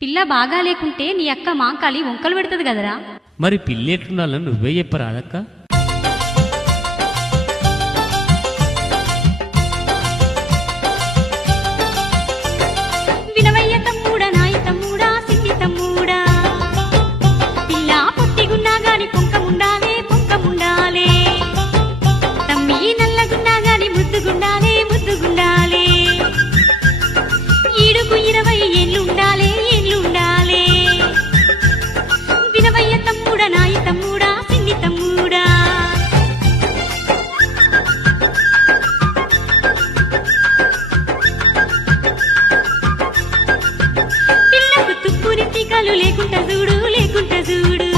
పిల్ల బాగా లేకుంటే నీ అక్క మాంకాలి వంకలు పెడుతుంది కదరా. మరి పిల్లేట్లుండాలని నువ్వే చెప్పరాదక్క. వినవయ్య తమ్ముడా నాయి తమ్ముడా సిద్ధి తమ్ముడా, పిల్ల పొట్టిగున్నా గాని పొంకముండాలే పొంకముండాలే, తమ్మి నల్లగున్నా గాని ముద్దుగుండాలే ముద్దుగుండాలే, ఈడుకు 20 ఏళ్ళుండాలే ఏళ్ళుండాలే. వినవయ్య తమ్ముడా నాయి తమ్ముడా సిద్ధి తమ్ముడా. పిల్లకు తుప్పుని టీకాలు లేకుంటా చూడు లేకుంటా చూడు,